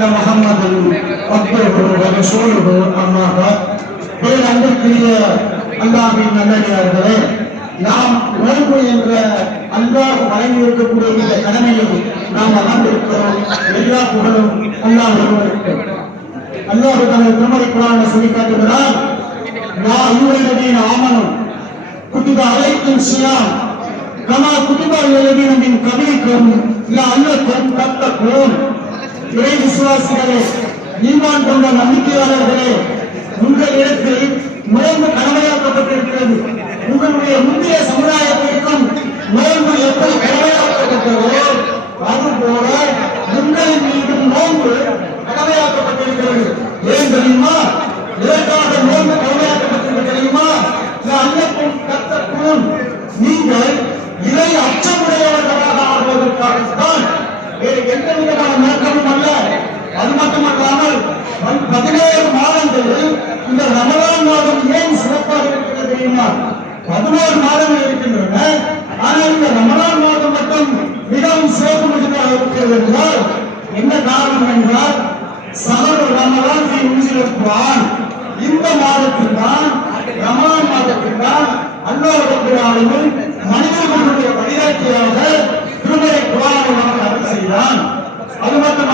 أن محمد عبده ورسوله أما بعد அன்பிற்குரிய அல்லாஹ்வின் நல்லடியார்களே, நாம் நோன்பு என்ற அல்லாஹ் வழங்கி இருக்கக்கூடிய இந்த கடமையை நாம் அமர்ந்திருக்கிறோம். எல்லா புகழும் அல்லாஹ் ஒருவருக்கு. அல்லாஹ் தனது திருமறை குர்ஆனிலே சொல்லி காட்டுகிறார், யா அய்யுஹல்லதீன ஆமனூ குத்திப அலைக்கும் ஸியாம் கமா குத்திப அலல்லதீன மின் கப்லிக்கும் லஅல்லக்கும் தத்தகூன். இறை விசுவாசிகளே, ஈமான் கொண்ட நம்பிக்கையாளர்களே, உங்களிடத்தில் நோன்பு கடமையாக்கப்பட்டிருக்கிறது. உங்களுடைய முந்தைய சமுதாயத்திற்கும் நோன்பு எப்படி கடமையாக்கப்பட்டதோ அதுபோல உங்களின் மீதும் நோன்பு கடமையாக்கப்பட்டிருக்கிறது. ஏன் தெரியுமா? எதற்காக நோன்பு கடமையாக்கப்பட்டிருக்கிறது தெரியுமா? அல்லக்கும் தத்தகூன், நீங்கள் இறை அச்சமுடையவர்களாக ஆகுவதற்காகத்தான். வேறு எந்த விதமான நோக்கமும் அல்ல. அது மட்டுமல்லாமல் 17 மாதங்களில் இந்த ரமலான் மாதம் ஏன் சிறப்பாக இருக்கிறது தெரியுமா? 11 மாதங்கள் இருக்கின்றன. ஆனால் இந்த ரமலான் மாதம் மட்டும் மிகவும் சிறப்பு மிக்கதாக இருக்கிறது என்றால் என்ன காரணம் என்றால், சஹர் ரமலான் ஃபீ உன்சிலல் குர்ஆன், இந்த மாதத்தில் தான், ரமலான் மாதத்தில் தான் அல்லாஹ் ரப்பல் ஆலமீன் மனிதர்களுடைய வழிகாட்டியாக திருமறை குர்ஆனை நமக்கு அருள் செய்தான். அது மட்டும்